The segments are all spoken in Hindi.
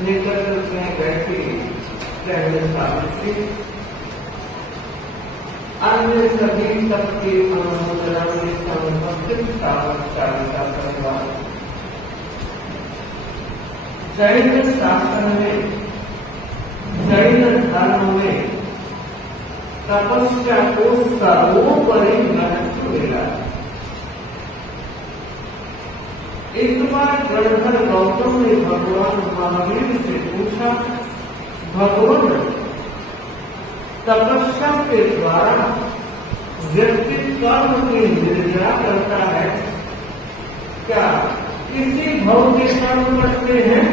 निकट में बैठी सावित्री अन्य सभी सबके समर्पित सावधानिता परिवार जैन शासन में जैन धर्म में तपस्या को सर्वोपरि महत्व मिला। एक बार गणधर गौतम ने भगवान महावीर से पूछा, भगवान तपस्या के द्वारा व्यक्ति कर्म की निर्जरा करता है क्या? किसी भव के कर्म करते हैं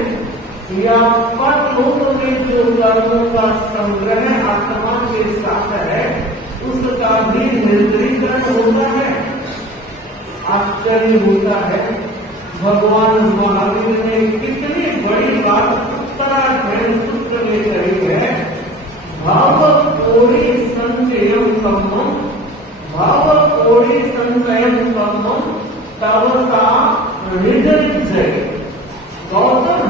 या परलोक में जो कर्मों का संग्रह आत्मा के साथ है उसका भी निर्जरीकरण होता है? आश्चर्य होता है। भगवान महावीर ने कितनी बड़ी बात उत्तराखंड सूत्र में कही है। भाव कोड़ी संचयम कम्मम, भाव कोड़ी संचयम कम्मम तवसा निजय। गौतम,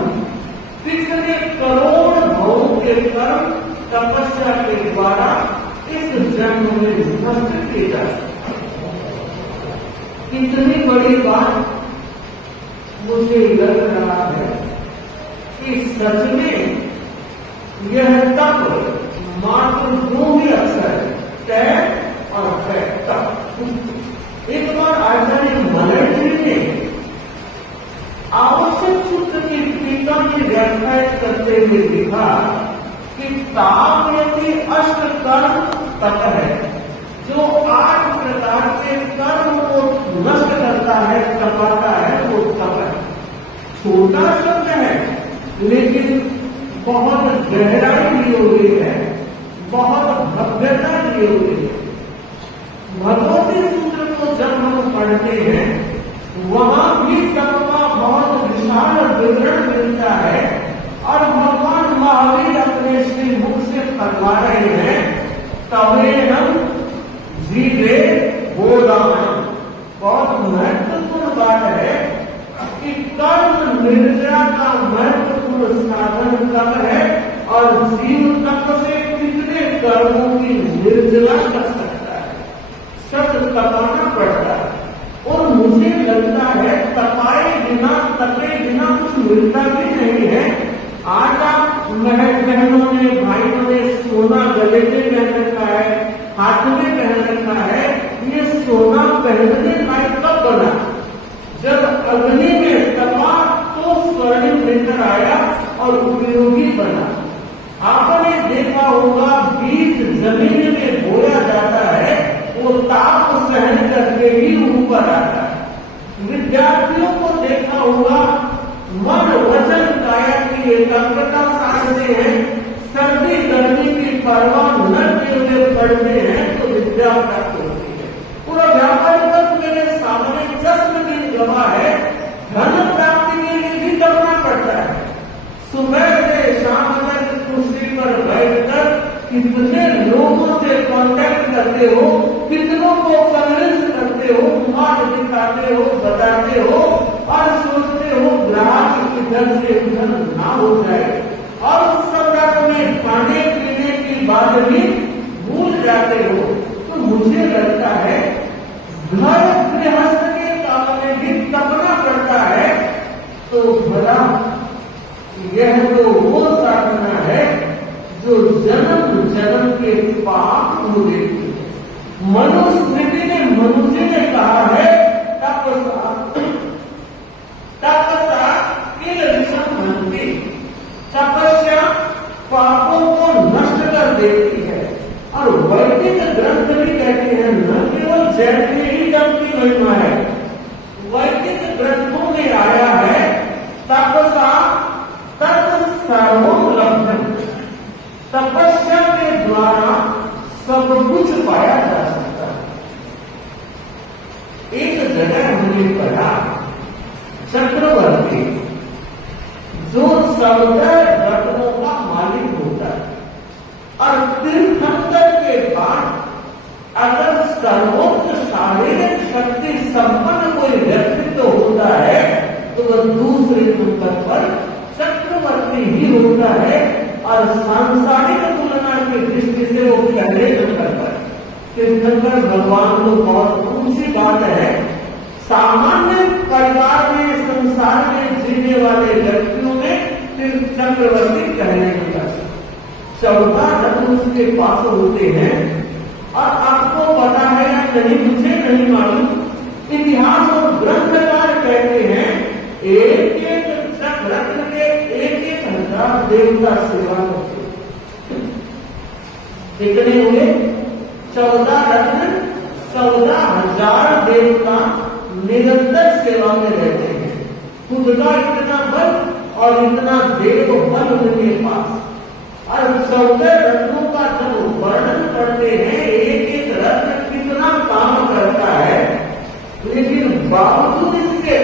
पिछले करोड़ भावों के कर्म तपस्या के द्वारा इस जन्म में नष्ट किए जा सकते। कितनी बड़ी बात मुझे लग रहा है कि सच में यह तप मात्र दो ही अक्षर है, तय और है तप। एक बार आचार्य मनन जी ने आवश्यक सूत्र की टीका में व्याख्या करते हुए लिखा कि ताप यदि अष्ट कर्म तप है, जो 8 प्रकार के कर्म को नष्ट करता है, तपाता है, वो तप है। छोटा शब्द है लेकिन बहुत गहराई ली हुई है, बहुत भव्यता ली हुई है। भगवती सूत्र को जब हम पढ़ते हैं वहां भी तप का बहुत विशाल विवरण मिलता है और भगवान महावीर अपने श्री मुख से फरमा रहे हैं, तवेनम जीवे गोदान। बहुत महत्वपूर्ण बात है कि कर्म निर्जरा का महत्वपूर्ण साधन तप है और जीव तप से कितने कर्मों की निर्जला कर सकता है, सब तपाना पड़ता है। और मुझे लगता है तपाए बिना, तपे बिना कुछ मिलता भी नहीं है। आज आप बहनों ने, भाइयों ने सोना गले में पहन रखा है, हाथ में पहन रखा है। ये सोना पहनने लायक कब बना? जब अग्नि में तपा तो स्वर्णिम लेकर आया और उपयोगी बना। आपने देखा होगा बीज जमीन में बोया जाता है, वो ताप सहन करके ही ऊपर आता है। विद्यार्थियों को देखा होगा मन वचन काया की एकाग्रता साधते हैं, सर्दी गर्मी की परवाह न किए हुए पढ़ते हैं तो विद्या प्राप्त होती है। पूरा व्यापार वर्ग मेरे सामने जश्न दिन गवाह है, धन प्राप्ति के लिए भी करना पड़ता है। सुबह से शाम तक कुर्सी पर बैठकर कितने लोगों से कांटेक्ट करते हो, कितनों को कन्विंस करते हो, मार्ग दिखाते हो, बताते हो और सोचते हो ग्राहक इधर से उधर ना हो जाए और उस संदर्भ में खाने पीने की बात भी भूल जाते हो। तो मुझे लगता है घर गृहस्थ के काम में भी तपना पड़ता है। तो भला यह तो वो साधना है जो जन्म जन्म के पाप को देती है। मनुस्मृति ने मनुष्य ने कहा है तपसा किल विषम बनती। तपस्या पापों को नष्ट कर देती है। और वैदिक ग्रंथ भी कहते हैं, न केवल जैन में ही तप की महिमा है, वैदिक ग्रंथों में आया है तपसा तत् सर्वं लभ्यम। तपस्या के द्वारा सब कुछ पाया जा सकता है। एक जगह हमने पढ़ा, चक्रवर्ती जो 14 रत्नों का मालिक होता है और तीर्थंकर के बाद अगर सर्वोच्च शारीरिक शक्ति संपन्न कोई व्यक्ति तो वह दूसरे नंबर पर चक्रवर्ती ही होता है, और सांसारिक तुलना की दृष्टि से वो पहले नंबर पर। तीर्थंकर भगवान को बहुत ऊंची बात है। सामान्य परिवार में, संसार में जीने वाले व्यक्तियों में चक्रवर्ती पहले नंबर पर, 14 रत्न उसके पास होते हैं। और आपको पता है या नहीं मुझे नहीं मालूम, इतिहास और ग्रंथकार कहते हैं एक एक रत्न के 1,000 देवता सेवा करते। कितने हुए? 14 रत्न, 14,000 देवता निरंतर सेवा में रहते हैं। खुद का इतना बल और इतना देव बल उनके पास। और 14 रत्नों का जब वर्णन करते हैं, एक एक रत्न कितना काम करता है, लेकिन बावजूद इसके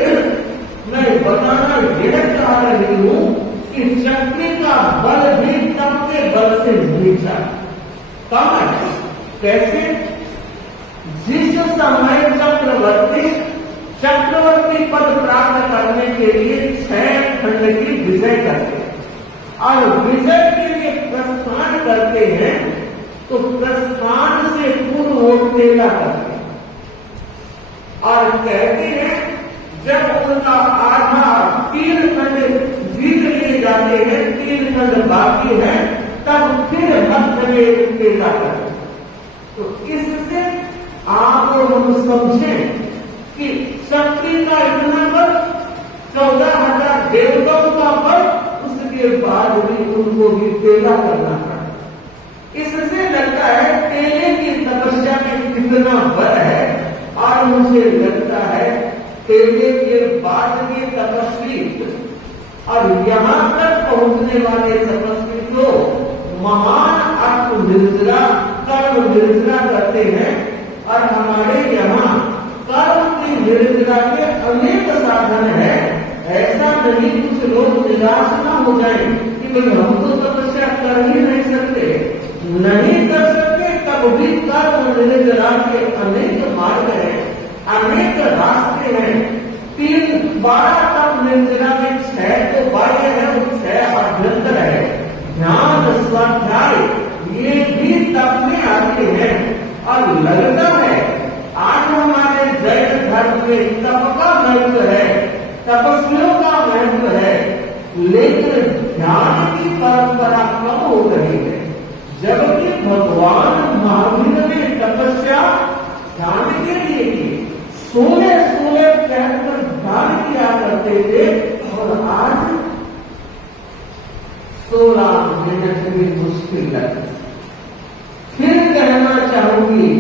मैं बताना यह चाह रही हूं कि चक्री का बल भी तब के बल से नीचा कम है। कैसे? जिस समय चक्रवर्ती पद प्राप्त करने के लिए 6 खंड की विजय करते हैं, और विजय के लिए प्रस्थान करते हैं, तो प्रस्थान से पूर्व वो तेला करते हैं और कहते हैं जब उनका आधा 3 खंड जीत लिए जाते हैं, 3 खंड बाकी है, तब फिर मध्य में तेला करते हैं। तो इससे आप हम समझें कि शक्ति का इतना बल, 14,000 देवताओं का बल, उसके बाद भी उनको भी तेला करना पड़ा। इससे लगता है तेले की तपस्या में कितना बल है, और मुझे लगता है तेले के बाद के तपस्वी और यहां तक पहुंचने वाले तपस्वी को महान आत्म निर्जरा, कर्म निर्जरा करते हैं। और हमारे यहाँ कर्म की निर्जरा के अनेक साधन है। ऐसा नहीं कुछ लोग निराश ना हो जाए कि भाई हम तो तपस्या कर ही नहीं सकते, नहीं कर सकते, तब भी कर्म निर्जरा के अनेक मार्ग हैं, अनेक रास्ते हैं। 12 तप निर्जरा में 6 तो बाह्य है और 6 अभ्यंतर है। ध्यान, स्वाध्याय ये भी तप में आते हैं। और लगता है आज हमारे जैन धर्म में तप का महत्व है, तपस्वियों का महत्व है, लेकिन ध्यान की परंपरा कम हो रही है। जबकि भगवान महावीर ने तपस्या ध्यान के लिए की, सोने कहकर ध्यान किया करते थे, और आज 16 मिनट भी मुश्किल है। फिर कहना चाहूंगी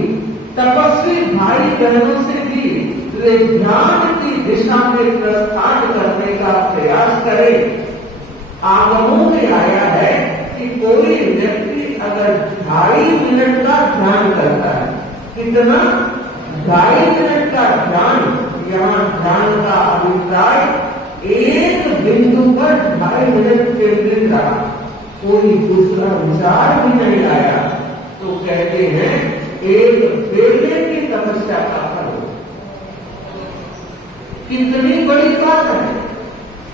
तपस्वी भाई बहनों से भी वे ध्यान की दिशा में प्रस्थान करने का प्रयास करें। आगमों में आया है कि कोई व्यक्ति अगर 2.5 मिनट का ध्यान करता है, कितना? 2.5 मिनट का ध्यान। यहाँ ध्यान का अभिप्राय एक बिंदु पर 2.5 मिनट केंद्रित रहा, कोई दूसरा विचार भी नहीं आया, तो कहते हैं एक बेले की तपस्या का फल। कितनी बड़ी बात है,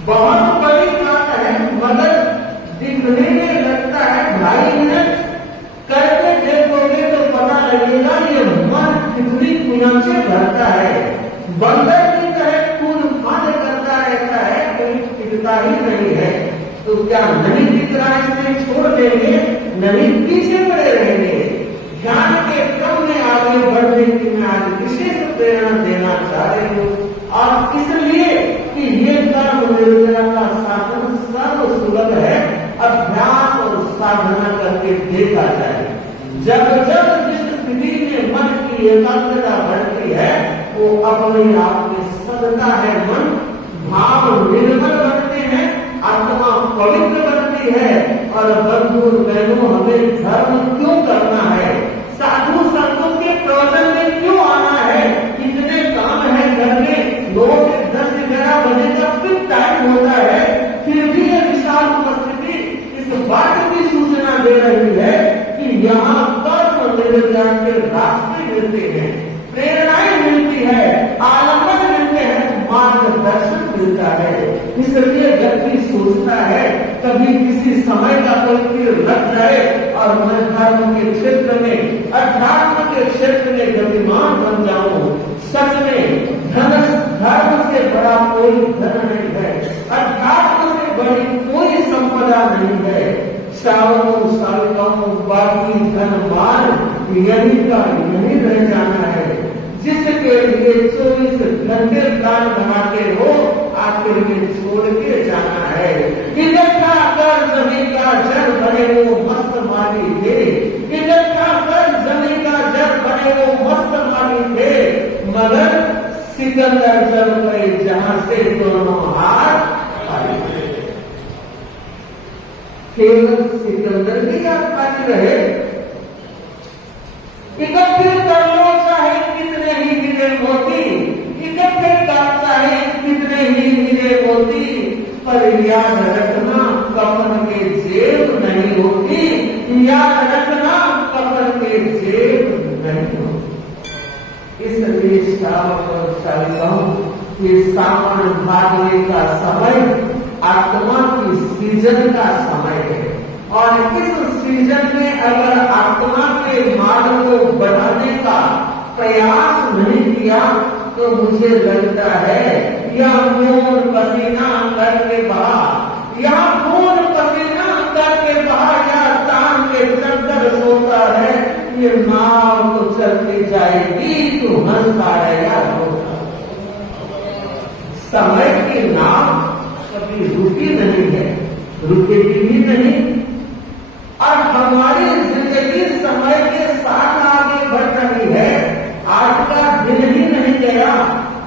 बहुत बड़ी बात है, मगर दिखने में लगता है 2.5 मिनट करके देखोगे तो पता लगेगा ये मन कितनी पुण्य से भरता है। बंदर की तरह खून फान करता रहता है, कोई टिकता ही नहीं है। तो क्या नहीं दिख रहा है इसलिए छोड़ देंगे? नहीं, पीछे पड़े रहेंगे। ध्यान के क्रम में आगे बढ़ने की मैं आज विशेष प्रेरणा देना चाह रही हूँ, और इसलिए कि ये कर्म निर्जरा का साधन सर्व सुलभ है। अभ्यास और साधना करके देखा जाए, जब जब जिस स्थिति में मन की एकाग्रता बढ़ती है, वो अपने आप में सदता है। मन भाव निर्मल बनते हैं, आत्मा पवित्र बनती है। और बंधु बहनों, हमें धर्म क्यों करना है? साधु संतों के प्रवचन में क्यों आना है? इतने काम है घर में, 9 से 10 11 बजे का फिर टाइम होता है, फिर भी ये विशाल उपस्थिति इस बात की सूचना दे रही है कि यहाँ कर्म निर्जरा के रास्ते मिलते हैं, प्रेरणाएं मिलती है, आलम्बन मिलते हैं, मार्गदर्शन मिलता है। इसलिए व्यक्ति सोचता है कभी किसी समय का कोई तीर लग जाए और मैं धर्म के क्षेत्र में, अध्यात्म के क्षेत्र में गतिमान बन जाऊं। सच में धर्म से बड़ा कोई धन नहीं है, अध्यात्म से बड़ी कोई संपदा नहीं है। श्रावकों सालिकाओं बाकी धन मान यही का यही रह जाना है, जिसके लिए 24 घंटे प्लान बनाते हो आखिर में छोड़ के जाना है। इकट्ठा कर जमीन का जल बने वो मस्त माली थे, इकट्ठा कर जमीन का जल बने वो मस्त माली थे, मगर सिकंदर जल गए जहां से दोनों हाथ खाली थे। केवल सिकंदर भी याद खाली रहे। इकट्ठे कर लो चाहे कितने ही हीरे मोती, इकट्ठे कर चाहे कितने ही हीरे मोती, पर याद रखना कफन के जेब नहीं होती, याद रखना कफन के जेब नहीं होती। इसलिए श्रावक और शालिकाओं ये सावन भादवे का समय आत्मा की सृजन का समय है, और इस सृजन में अगर आत्मा के मार्ग को बढ़ाने का प्रयास नहीं किया तो मुझे लगता है यह खून पसीना करके बहा, यह खून पसीना करके बहा, या तान के चक्कर सोता है, ये नाव तो चलती जाएगी तो हंसता रहेगा रोता। समय की नाव कभी रुकी नहीं है, रुकेगी भी नहीं, और हमारी जिंदगी समय के साथ आगे बढ़ रही है। आज का दिन ही नहीं गया,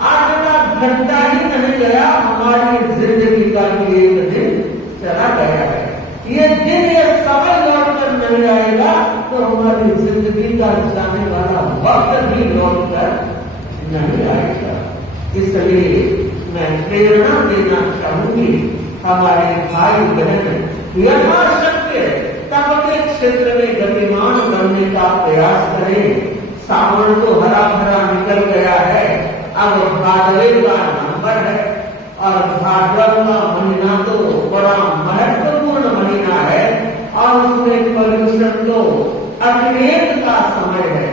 आज का घंटा ही नहीं गया, हमारी जिंदगी का भी एक दिन चला गया है। ये दिन, ये समय लौट कर नहीं आएगा तो हमारी जिंदगी का जाने वाला वक्त भी लौट कर नहीं आएगा। इसलिए मैं प्रेरणा देना चाहूंगी हमारे भाई बहन, यथाशक्य तप के क्षेत्र में गतिमान बनने का प्रयास करें। सावन तो हरा भरा निकल गया है, अब भादवे का नंबर है, और भाद्रव का महीना तो बड़ा महत्वपूर्ण महीना है, और उसमें पर्यूषण तो अग्नेय का समय है,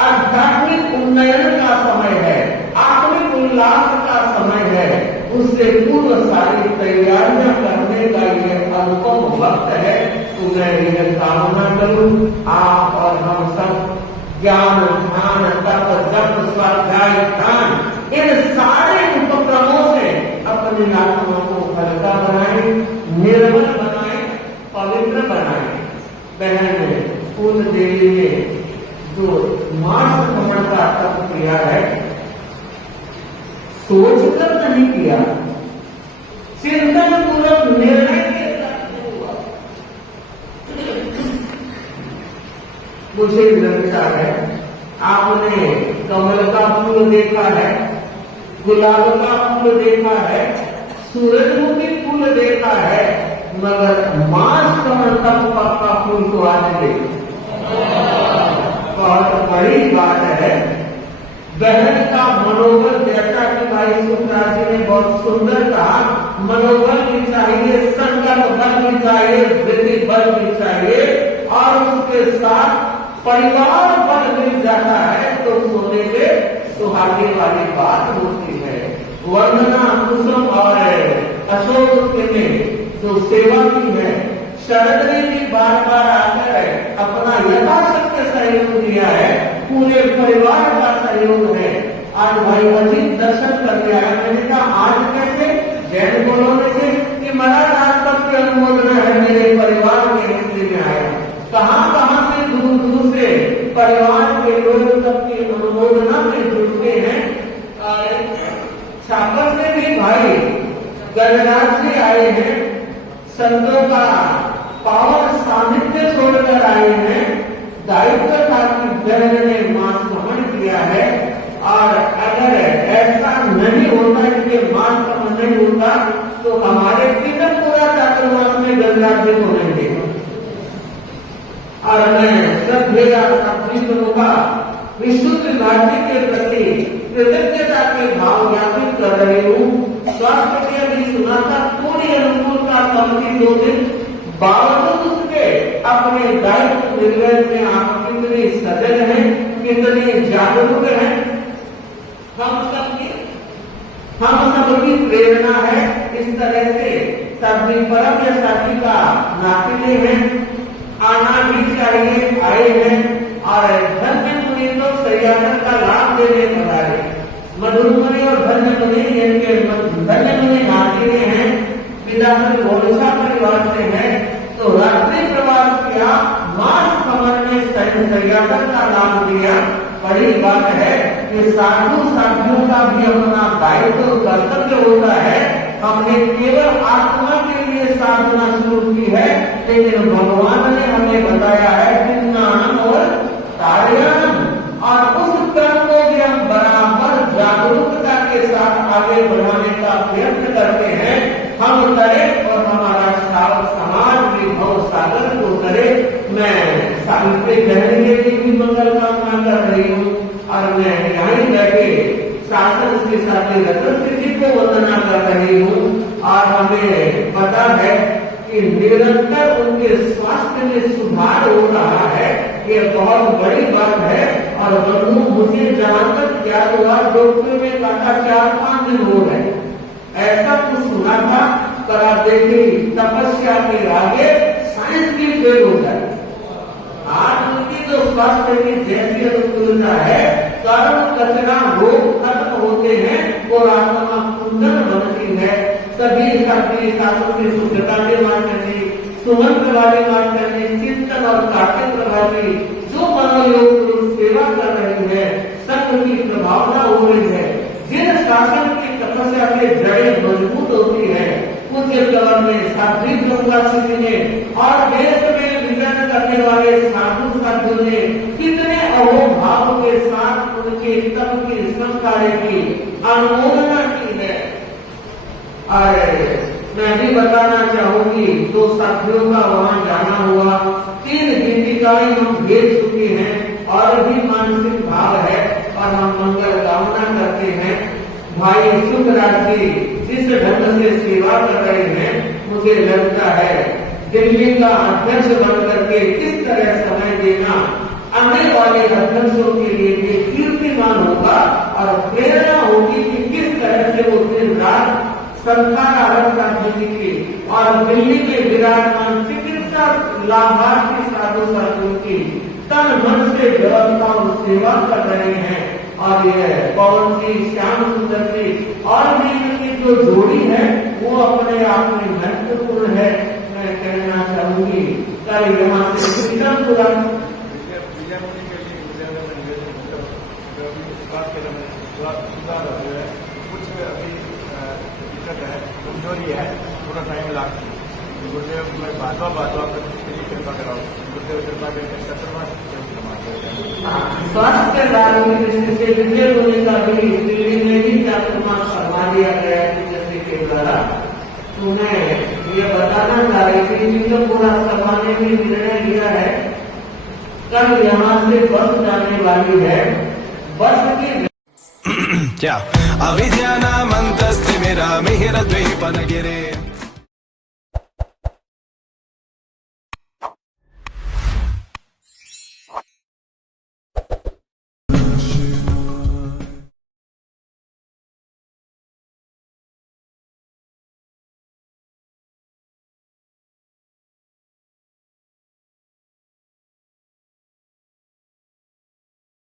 आध्यात्मिक उन्नयन का समय है, आत्मिक उल्लास का समय है। उससे पूर्व सारी तैयारियां करने का यह अनुपम वक्त है। तो मैं यह कामना करूं आप और हम सब ज्ञान, ध्यान, तप, जप, स्वाध्याय, ध्यान, इन सारे उपक्रमों से अपनी आत्मा को हल्का बनाएं, निर्मल बनाएं, पवित्र बनाएं। बहन फूल देवी ने जो मास भ्रमण का तप किया है, सोचकर नहीं किया, चिंतन पूर्वक निर्णय के साथ हुआ। मुझे लगता है आपने कमल का फूल देखा है, गुलाब का फूल देखा है, सूरजमुखी फूल देखा है, मगर मास कमल तप का फूल तो आज देखा। बहुत बड़ी बात है। बहन का मनोबल, जैसा कि भाई सुखराज जी ने बहुत सुंदर कहा, मनोबल भी चाहिए, संकल्प बल भी चाहिए, वृद्धि बल भी चाहिए, और उसके साथ परिवार बल मिल जाता है तो सोने के सुहागे वाली बात होती है। वंदना कुसुम और अशोक ने जो सेवा की है, शरद ने भी बार बार आकर अपना यथाशक्ति सहयोग दिया है, पूरे परिवार का सहयोग है। आज भाई अजीत दर्शन करके आया, मैंने कहा आज कैसे? जैन बोलोने से कि महाराज आज तक की अनुमोदना है, मेरे परिवार के हिस्से में आया। कहां से दूर दूर से परिवार के लोग तक की अनुमोदना में जुड़ते हैं। छापर से भी भाई गणराज जी आए हैं, संतों का पावन सानिध्य छोड़कर आए हैं। दायित्व था कि बहन ने मास भ्रमण किया है, और अगर ऐसा नहीं होता, कि मास भ्रमण नहीं होता, तो हमारे किधर पूरा चातुर्मास में गणराज जी को नहीं देखा। और मैं श्रद्धेय होगा विशुद्ध राज्य के प्रति कृतज्ञता के भाव ज्ञापित कर रही हूँ। स्वास्थ्य के अभी सुना था थोड़ी अनुकूलता कम थी 2 दिन, बावजूद उसके अपने दायित्व निर्वहन में आप कितने सजग हैं, कितने जागरूक हैं। हम सबकी प्रेरणा है। इस तरह से सभी परम या शादी का नाते हैं, आना भी चाहिए, आए हैं और धन्य मुनि तो सयादन का लाभ देने पधारे। मधुर मुनि और धन्य मुनि इनके धन्य मुनि नाते हैं, विदासन घोड़सा परिवार से हैं, तो रात्रि प्रवास किया, मास कमर में सयादन का लाभ दिया। बड़ी बात है कि साधु साधियों का भी अपना दायित्व कर्तव्य होता है। हमने केवल आत्मा के लिए साधना शुरू की है, लेकिन भगवान ने हमें बताया है चिन्नानम और कार्यानम, और उस कर्म को भी हम बराबर जागरूकता के साथ आगे बढ़ाने का प्रयत्न करते हैं। हम करें और हमारा समाज भी भव सागर को करे। मैं सावित्री बहन की भी मंगल कामना कर रही हूँ और मैं यहीं बैठे शासन के साथ रतन जी को वंदना कर रही हूँ। और हमें पता है कि निरंतर उनके स्वास्थ्य में सुधार हो रहा है, ये बहुत बड़ी बात है। और बंधु मुझे जहाँ तक याद हुआ डॉक्टर में कहा 4-5 दिन हो गए, ऐसा कुछ सुना था। पर आप देखिए तपस्या के आगे साइंस की फेल हो जाए। आज उनकी जो स्वास्थ्य की जैसी अनुकूलता है, कर्म कचरा रोग खत्म होते हैं और आत्मा कुंदन बनती है। सभी साथी साधु की शुद्धता के माध्यम सुमंत वाली माध्यम चिंतन और कार्तिक प्रभावी जो मनोयोग सेवा कर रही है, संघ की प्रभावना हो रही है। जिन शासन की तपस्या के जड़ें मजबूत होती है, उनके कलम में साध्वी गंगा ने और देश में विजन करने वाले साधु साधु ने कितने अहोभाव के साथ उनके तप की संस्कार्य की अनुमोदना की है। और मैं भी बताना चाहूंगी 2 साथियों का वहां जाना हुआ, 3 गीतिकाएं हम भेज चुके हैं और भी मानसिक भाव है और हम मंगल कामना करते हैं। भाई सुखराज जी जिस ढंग से सेवा कर रहे हैं, मुझे लगता है दिल्ली का अध्यक्ष बन करके किस तरह समय देना आने वाले अध्यक्षों के लिए भी कीर्तिमान होगा और प्रेरणा होगी कि किस तरह से वो दिन रात संस्थान आरंभ करने की और दिल्ली में विराजमान चिकित्सा लाभार्थी साधु साधु की तन मन से व्यवस्था और सेवा कर रहे हैं। और ये पवन जी, श्याम सुंदर जी और भी इनकी जो जोड़ी है वो अपने आप में महत्वपूर्ण है। मैं कहना चाहूंगी कल यहाँ से श्रीरामपुरा कमजोरी है, थोड़ा टाइम लगता है। गुरुदेव मैं बातवा कृपा कराओ, गुरुदेव कृपा करके स्वास्थ्य लाभ की दृष्टि से विजय होने का भी दिल्ली में ही चातुर्मास करवा दिया गया है जैसे के द्वारा। तो मैं ये बताना चाह रही थी कि पूरा सभा ने भी निर्णय लिया है, कल यहाँ से बस जाने वाली है, बस की क्या अविद्या नामन्तस्तिमिरा मिहिरद्वीपनगिरे